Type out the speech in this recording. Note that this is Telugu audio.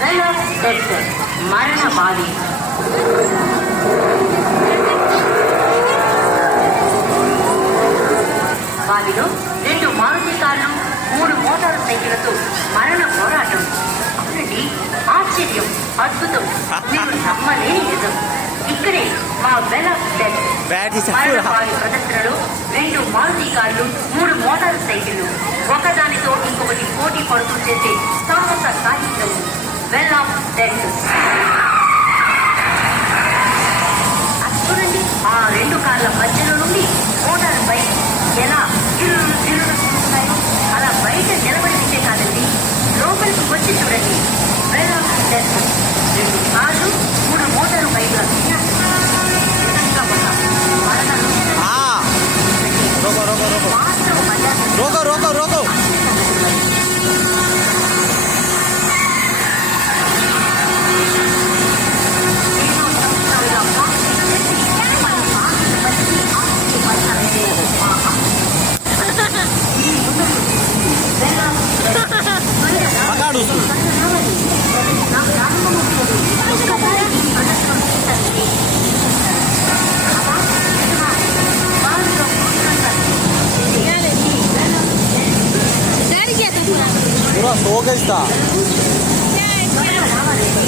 వెల్ ఆఫ్ డెత్, మరణ బావి. బావిలో 2 మారుతి కార్లు, 3 మోటార్ సైకిళ్లతో మరణ పోరాటం. అవునండి, ఆశ్చర్యం, అద్భుతం, మీరు నమ్మలేని నిజం. ఇక్కడే మా వెల్ ఆఫ్ డెత్ మరణ బావి ప్రదర్శనలో 2 మారుతి కార్లు, 3 మోటార్ సైకిళ్లు ఒకదానితో ఇంకొకటి పోటీ పడుతూ చేసే సాహస కార్యక్రమం వెల్ ఆఫ్ డెత్. చూడండి, ఆ 2 కార్ల మధ్యలో నుండి మోటార్ బైక్ ఎలా తిరుగుతున్నాయో అలా బయట నిలబడితే కాదండి, లోపలికి వచ్చి చూడండి. వెల్ ఆఫ్ డెత్ 2 కార్లు, 3 మోటార్ బైక్ల पूरा सो गई था।